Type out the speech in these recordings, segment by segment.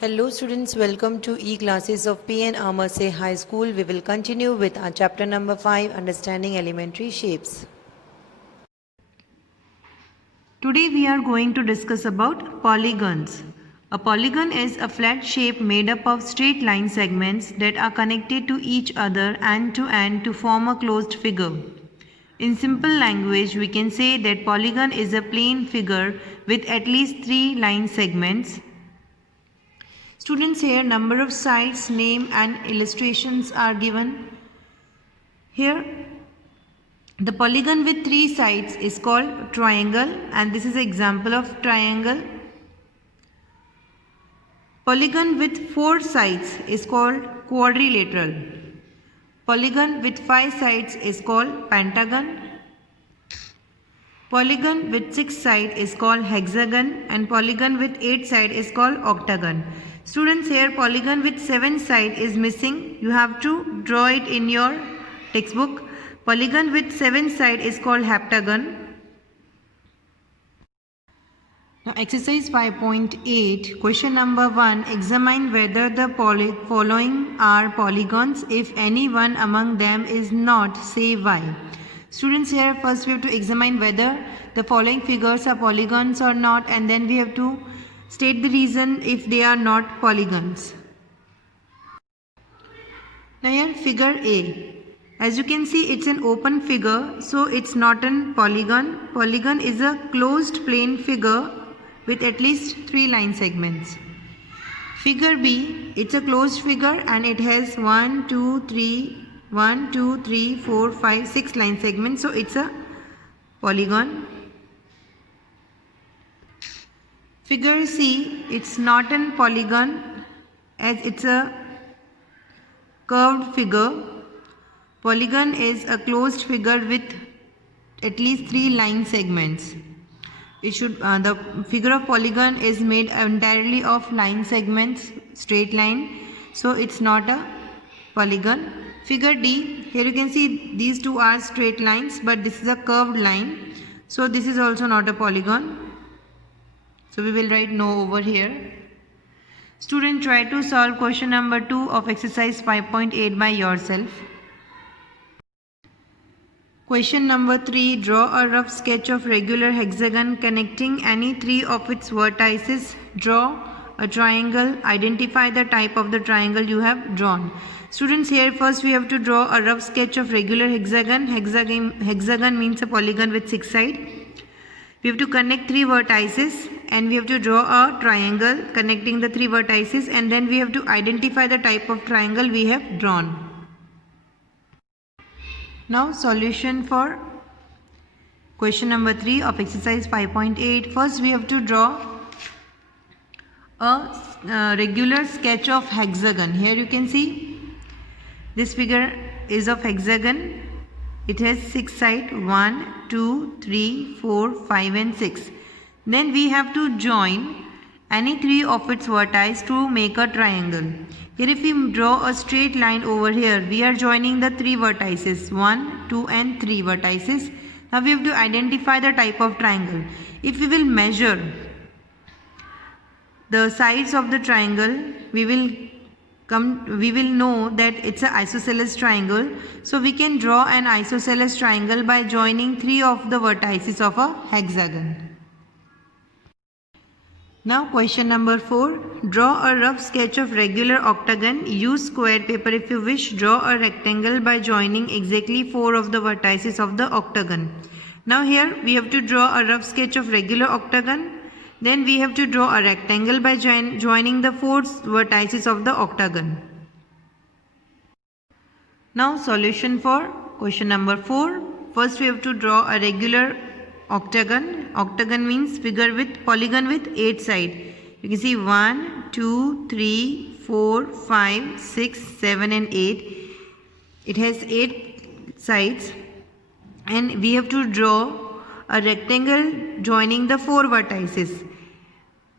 Hello students, welcome to e-classes of P.N. Amarse High School. We will continue with our chapter number 5, Understanding Elementary Shapes. Today we are going to discuss about polygons. A polygon is a flat shape made up of straight line segments that are connected to each other end to form a closed figure. In simple language, we can say that polygon is a plane figure with at least 3 line segments. Students, here number of sides, name and illustrations are given. Here the polygon with 3 sides is called triangle, and this is an example of triangle. Polygon with 4 sides is called quadrilateral. Polygon with 5 sides is called pentagon. Polygon with 6 sides is called hexagon, and polygon with 8 sides is called octagon. Students, here polygon with 7 sides is missing. You have to draw it in your textbook. Polygon with 7 sides is called heptagon. Now exercise 5.8, question number 1, examine whether the following are polygons. If any one among them is not, say why. Students, here first we have to examine whether the following figures are polygons or not, and then we have to state the reason if they are not polygons. Now here figure A. As you can see, it's an open figure, so it's not a polygon. Polygon is a closed plane figure with at least 3 line segments. Figure B, it's a closed figure and it has 1, 2, 3, 4, 5, 6 line segments, so it's a polygon. Figure C, it's not a polygon as it's a curved figure. Polygon is a closed figure with at least 3 line segments. The figure of polygon is made entirely of line segments, straight line, so it's not a polygon. Figure D, here you can see these two are straight lines, but this is a curved line, so this is also not a polygon. So we will write no over here. Student, try to solve question number 2 of exercise 5.8 by yourself. Question number 3, draw a rough sketch of regular hexagon connecting any 3 of its vertices. Draw a triangle. Identify the type of the triangle you have drawn. Students, here first we have to draw a rough sketch of regular hexagon. Hexagon means a polygon with 6 sides. We have to connect 3 vertices and we have to draw a triangle connecting the 3 vertices, and then we have to identify the type of triangle we have drawn. Now solution for question number 3 of exercise 5.8. First we have to draw a regular sketch of hexagon. Here you can see this figure is of hexagon. It has 6 sides, 1, 2, 3, 4, 5 and 6. Then we have to join any 3 of its vertices to make a triangle. Here if we draw a straight line over here, we are joining the 3 vertices, 1, 2 and 3 vertices. Now we have to identify the type of triangle. If we will measure the sides of the triangle, we will know that it's an isosceles triangle. So we can draw an isosceles triangle by joining 3 of the vertices of a hexagon. Now question number 4, draw a rough sketch of regular octagon. Use square paper if you wish. Draw a rectangle by joining exactly 4 of the vertices of the octagon. Now here we have to draw a rough sketch of regular octagon. Then we have to draw a rectangle by joining the 4 vertices of the octagon. Now solution for question number 4. First we have to draw a regular octagon. Octagon means polygon with 8 sides. You can see 1, 2, 3, 4, 5, 6, 7 and 8. It has 8 sides and we have to draw a rectangle joining the 4 vertices.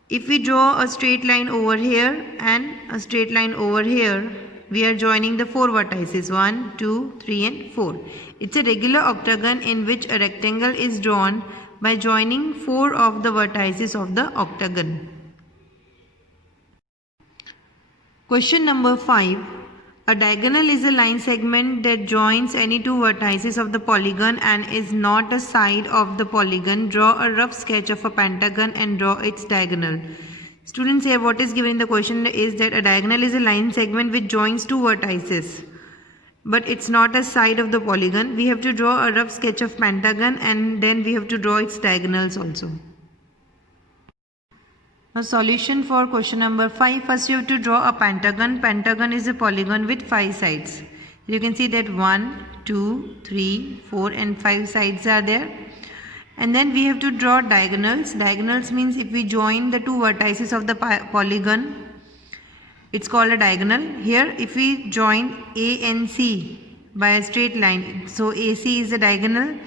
If we draw a straight line over here and a straight line over here, we are joining the 4 vertices, 1, 2, 3 and 4. It's a regular octagon in which a rectangle is drawn by joining 4 of the vertices of the octagon. Question number 5. A diagonal is a line segment that joins any two vertices of the polygon and is not a side of the polygon. Draw a rough sketch of a pentagon and draw its diagonal. Students, here what is given in the question is that a diagonal is a line segment which joins two vertices, but it's not a side of the polygon. We have to draw a rough sketch of pentagon and then we have to draw its diagonals also. Now solution for question number 5. First you have to draw a pentagon. Pentagon is a polygon with 5 sides. You can see that 1, 2, 3, 4 and 5 sides are there. And then we have to draw diagonals. Diagonals means if we join the two vertices of the polygon, it's called a diagonal. Here if we join A and C by a straight line, so AC is a diagonal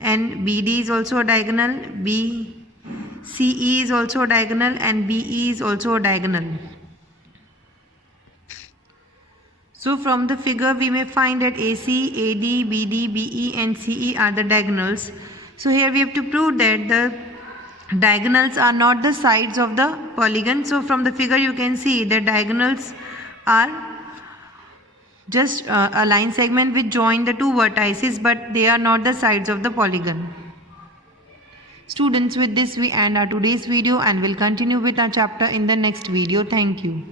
and BD is also a diagonal, BCE is also a diagonal and BE is also a diagonal. So from the figure we may find that AC, AD, BD, BE and CE are the diagonals. So here we have to prove that the diagonals are not the sides of the polygon. So from the figure you can see that diagonals are just a line segment which join the two vertices, but they are not the sides of the polygon. Students, with this we end our today's video and will continue with our chapter in the next video. Thank you.